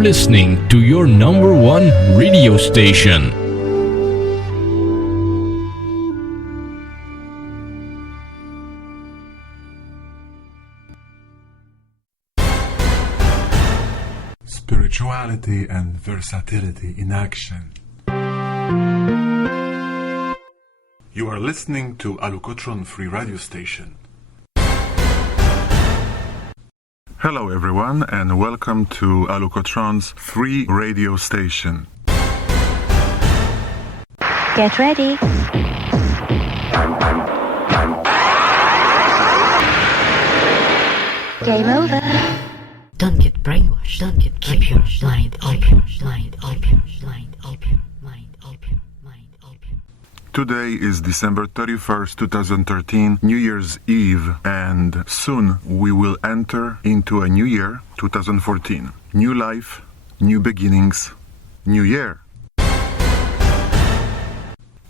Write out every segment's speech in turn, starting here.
You're listening to your number one radio station. Spirituality and versatility in action. You are listening to Allocotron Free Radio Station. Hello everyone and welcome to Allocotron's free radio station. Get ready. Game over. Don't get brainwashed. Don't get keep your mind open. Today is December 31st, 2013, New Year's Eve, and soon we will enter into a new year, 2014. New life, new beginnings, new year.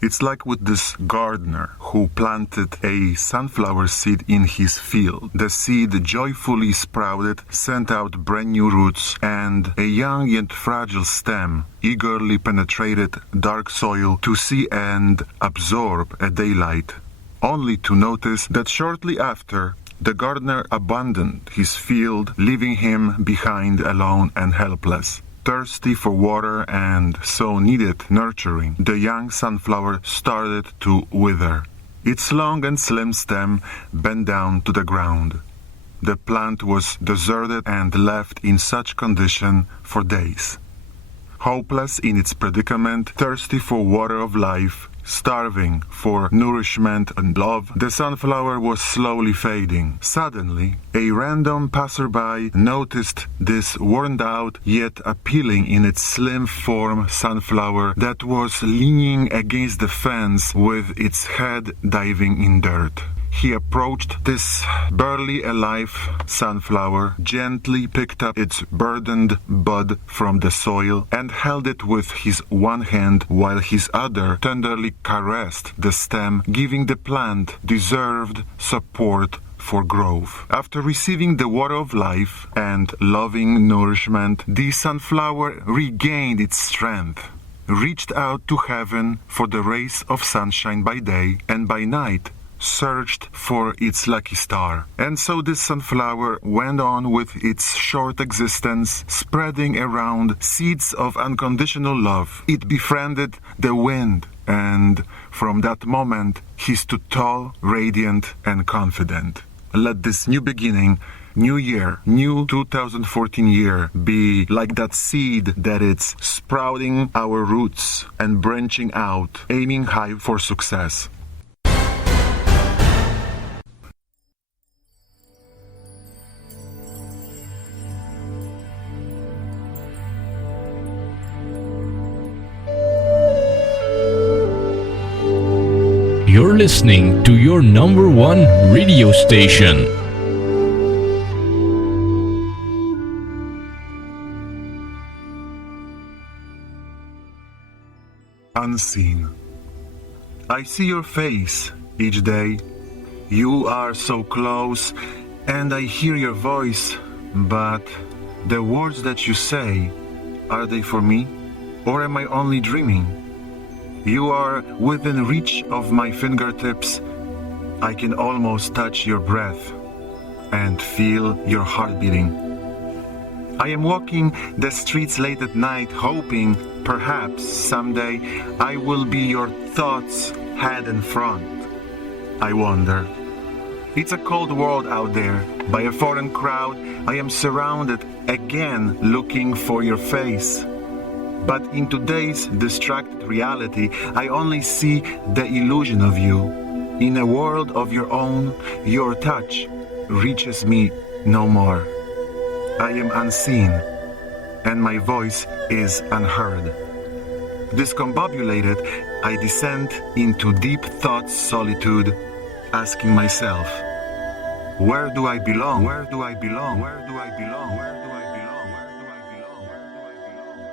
It's like with this gardener who planted a sunflower seed in his field. The seed joyfully sprouted, sent out brand new roots, and a young yet fragile stem eagerly penetrated dark soil to see and absorb a daylight, only to notice that shortly after, the gardener abandoned his field, leaving him behind alone and helpless. Thirsty for water and so needed nurturing, the young sunflower started to wither. Its long and slim stem bent down to the ground. The plant was deserted and left in such condition for days. Hopeless in its predicament, thirsty for water of life, starving for nourishment and love, the sunflower was slowly fading. Suddenly, a random passerby noticed this worn-out yet appealing in its slim form sunflower that was leaning against the fence with its head diving in dirt. He approached this barely alive sunflower, gently picked up its burdened bud from the soil, and held it with his one hand while his other tenderly caressed the stem, giving the plant deserved support for growth. After receiving the water of life and loving nourishment, the sunflower regained its strength, reached out to heaven for the rays of sunshine by day, and by night searched for its lucky star. And so this sunflower went on with its short existence, spreading around seeds of unconditional love. It befriended the wind, and from that moment he stood tall, radiant, and confident. Let this new beginning, new year, new 2014 year be like that seed that it's sprouting our roots and branching out, aiming high for success. You're listening to your number one radio station. Unseen. I see your face each day. You are so close, and I hear your voice, but the words that you say, are they for me, or am I only dreaming? You are within reach of my fingertips. I can almost touch your breath and feel your heart beating. I am walking the streets late at night, hoping perhaps someday I will be your thoughts head and front. I wonder. It's a cold world out there. By a foreign crowd, I am surrounded again looking for your face. But in today's distracted reality, I only see the illusion of you. In a world of your own, your touch reaches me no more. I am unseen, and my voice is unheard. Discombobulated, I descend into deep thought's solitude, asking myself, where do I belong? Where do I belong? Where do I belong? Where do I belong? Where do I belong? Where do I belong?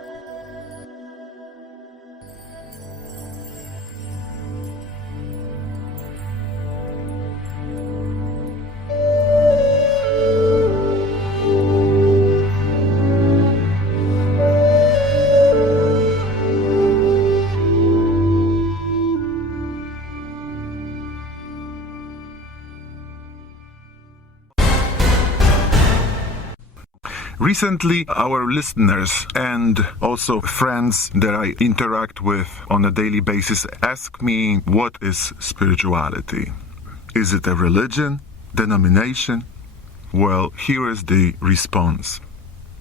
Recently, our listeners and also friends that I interact with on a daily basis ask me, what is spirituality? Is it a religion? Denomination? Well, here is the response.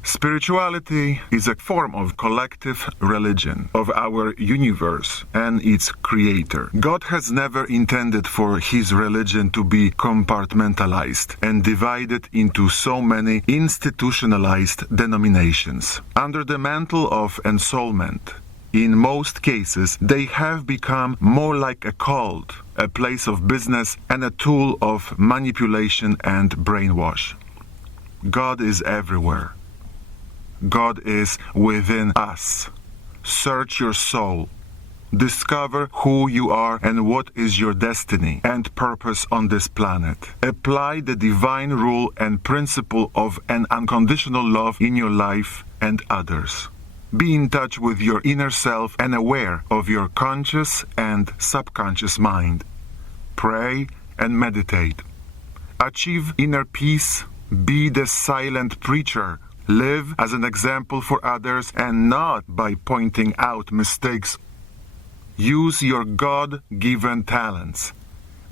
Spirituality is a form of collective religion of our universe and its creator. God has never intended for his religion to be compartmentalized and divided into so many institutionalized denominations. Under the mantle of ensoulment, in most cases, they have become more like a cult, a place of business, and a tool of manipulation and brainwash. God is everywhere. God is within us. Search your soul. Discover who you are and what is your destiny and purpose on this planet. Apply the divine rule and principle of an unconditional love in your life and others. Be in touch with your inner self and aware of your conscious and subconscious mind. Pray and meditate. Achieve inner peace. Be the silent preacher. Live as an example for others and not by pointing out mistakes. Use your God-given talents.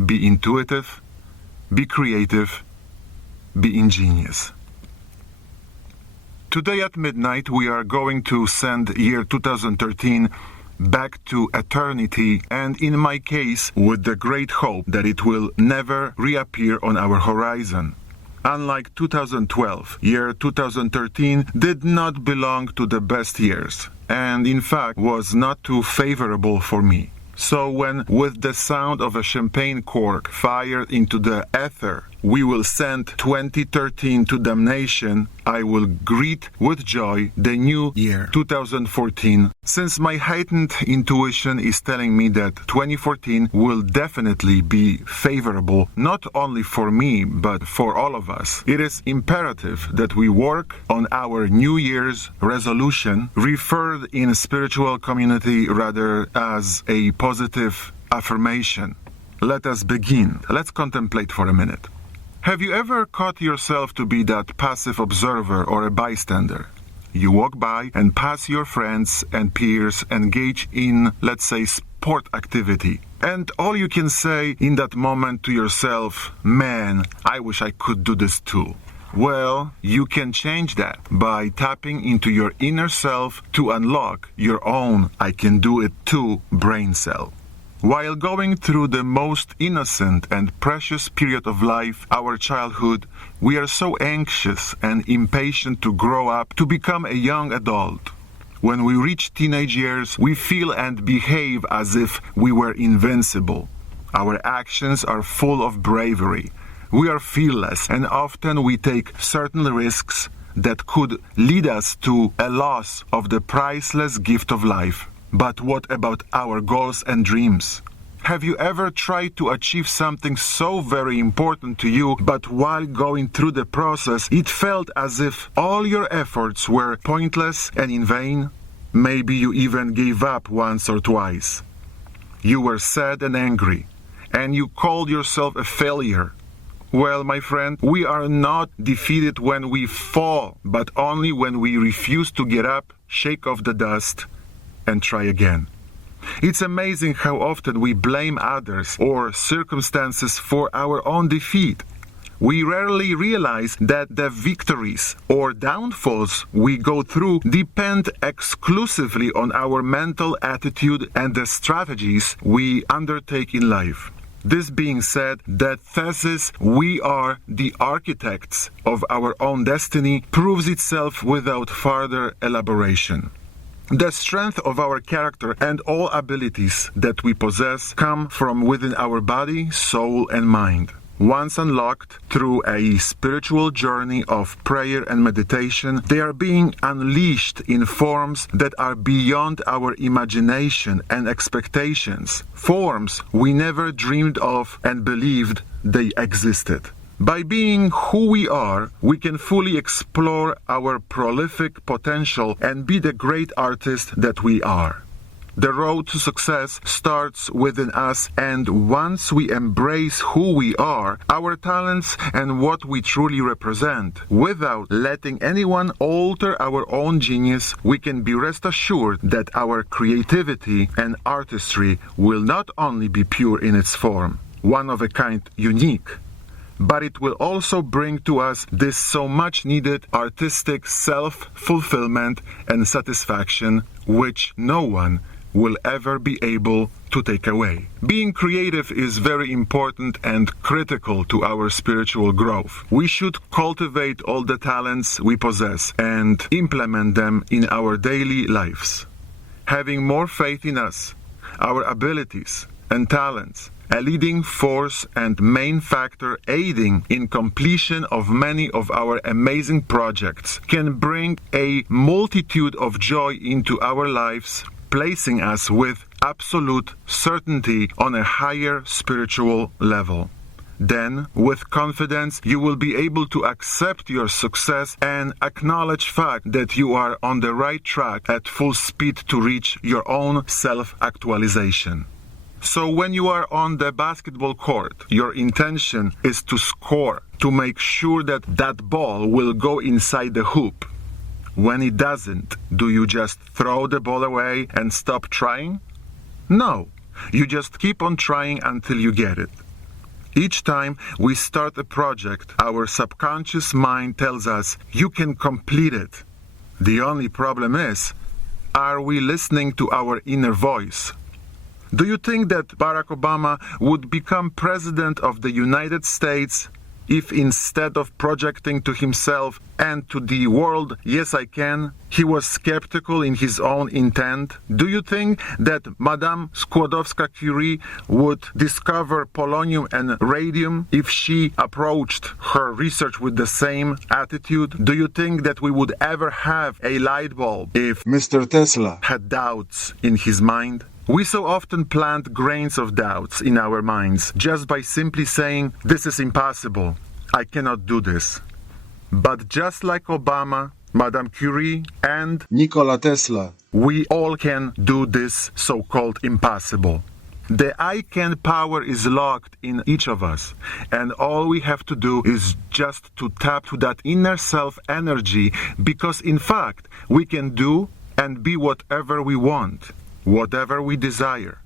Be intuitive, be creative, be ingenious. Today at midnight we are going to send year 2013 back to eternity, and in my case with the great hope that it will never reappear on our horizon. Unlike 2012, year 2013 did not belong to the best years, and in fact was not too favorable for me. So when, with the sound of a champagne cork fired into the ether, we will send 2013 to damnation, I will greet with joy the new year, 2014, since my heightened intuition is telling me that 2014 will definitely be favorable, not only for me, but for all of us. It is imperative that we work on our New Year's resolution, referred in spiritual community rather as a positive affirmation. Let us begin. Let's contemplate for a minute. Have you ever caught yourself to be that passive observer or a bystander? You walk by and pass your friends and peers engage in, let's say, sport activity. And all you can say in that moment to yourself, man, I wish I could do this too. Well, you can change that by tapping into your inner self to unlock your own I can do it too brain cell. While going through the most innocent and precious period of life, our childhood, we are so anxious and impatient to grow up, to become a young adult. When we reach teenage years, we feel and behave as if we were invincible. Our actions are full of bravery. We are fearless, and often we take certain risks that could lead us to a loss of the priceless gift of life. But what about our goals and dreams? Have you ever tried to achieve something so very important to you, but while going through the process, it felt as if all your efforts were pointless and in vain? Maybe you even gave up once or twice. You were sad and angry, and you called yourself a failure. Well, my friend, we are not defeated when we fall, but only when we refuse to get up, shake off the dust, and try again. It's amazing how often we blame others or circumstances for our own defeat. We rarely realize that the victories or downfalls we go through depend exclusively on our mental attitude and the strategies we undertake in life. This being said, that thesis, we are the architects of our own destiny, proves itself without further elaboration. The strength of our character and all abilities that we possess come from within our body, soul, and mind. Once unlocked through a spiritual journey of prayer and meditation, they are being unleashed in forms that are beyond our imagination and expectations, forms we never dreamed of and believed they existed. By being who we are, we can fully explore our prolific potential and be the great artist that we are. The road to success starts within us, and once we embrace who we are, our talents, and what we truly represent, without letting anyone alter our own genius, we can be rest assured that our creativity and artistry will not only be pure in its form, one of a kind, unique, but it will also bring to us this so much needed artistic self-fulfillment and satisfaction which no one will ever be able to take away. Being creative is very important and critical to our spiritual growth. We should cultivate all the talents we possess and implement them in our daily lives. Having more faith in us, our abilities and talents, a leading force and main factor aiding in completion of many of our amazing projects, can bring a multitude of joy into our lives, placing us with absolute certainty on a higher spiritual level. Then, with confidence, you will be able to accept your success and acknowledge fact that you are on the right track at full speed to reach your own self-actualization. So when you are on the basketball court, your intention is to score, to make sure that that ball will go inside the hoop. When it doesn't, do you just throw the ball away and stop trying? No, you just keep on trying until you get it. Each time we start a project, our subconscious mind tells us, you can complete it. The only problem is, are we listening to our inner voice? Do you think that Barack Obama would become president of the United States if instead of projecting to himself and to the world, yes I can, he was skeptical in his own intent? Do you think that Madame Skłodowska-Curie would discover polonium and radium if she approached her research with the same attitude? Do you think that we would ever have a light bulb if Mr. Tesla had doubts in his mind? We so often plant grains of doubts in our minds just by simply saying, this is impossible, I cannot do this. But just like Obama, Madame Curie, and Nikola Tesla, we all can do this so-called impossible. The I can power is locked in each of us, and all we have to do is just to tap to that inner self energy, because in fact, we can do and be whatever we want. Whatever we desire.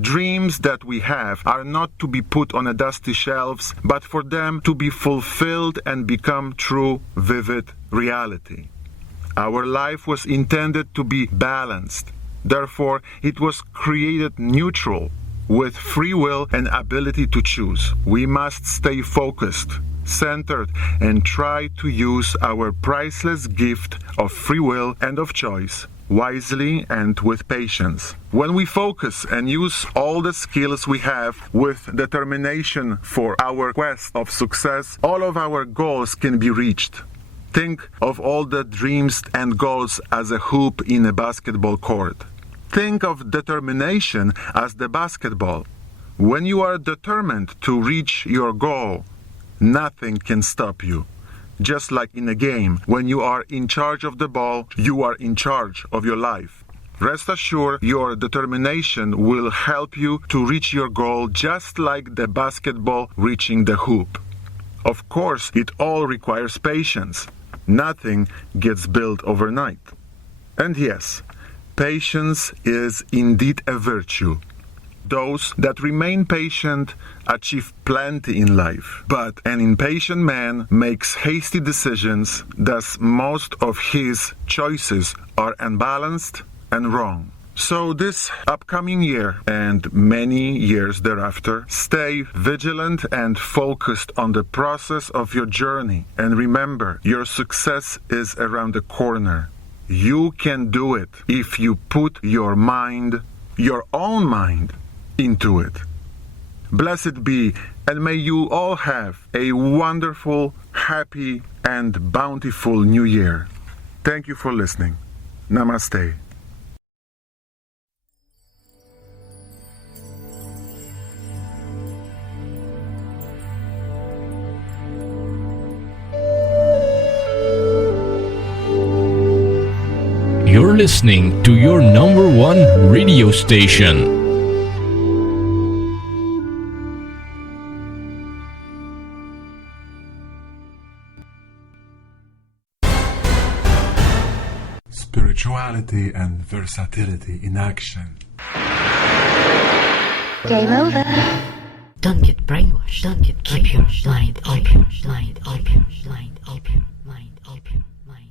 Dreams that we have are not to be put on a dusty shelves, but for them to be fulfilled and become true, vivid reality. Our life was intended to be balanced. Therefore, it was created neutral, with free will and ability to choose. We must stay focused, centered, and try to use our priceless gift of free will and of choice wisely and with patience. When we focus and use all the skills we have with determination for our quest of success, all of our goals can be reached. Think of all the dreams and goals as a hoop in a basketball court. Think of determination as the basketball. When you are determined to reach your goal, nothing can stop you. Just like in a game, when you are in charge of the ball, you are in charge of your life. Rest assured, your determination will help you to reach your goal just like the basketball reaching the hoop. Of course, it all requires patience. Nothing gets built overnight. And yes, patience is indeed a virtue. Those that remain patient achieve plenty in life, but an impatient man makes hasty decisions, thus most of his choices are unbalanced and wrong. So this upcoming year and many years thereafter, stay vigilant and focused on the process of your journey, and remember, your success is around the corner. You can do it if you put your mind, your own mind, into it. Blessed be, and may you all have a wonderful, happy, and bountiful new year. Thank you for listening. Namaste. You're listening to your number one radio station. Spirituality and versatility in action. Game over. Don't get brainwashed. Don't get keep your mind open. Mind open. Mind open. Mind open. Mind open.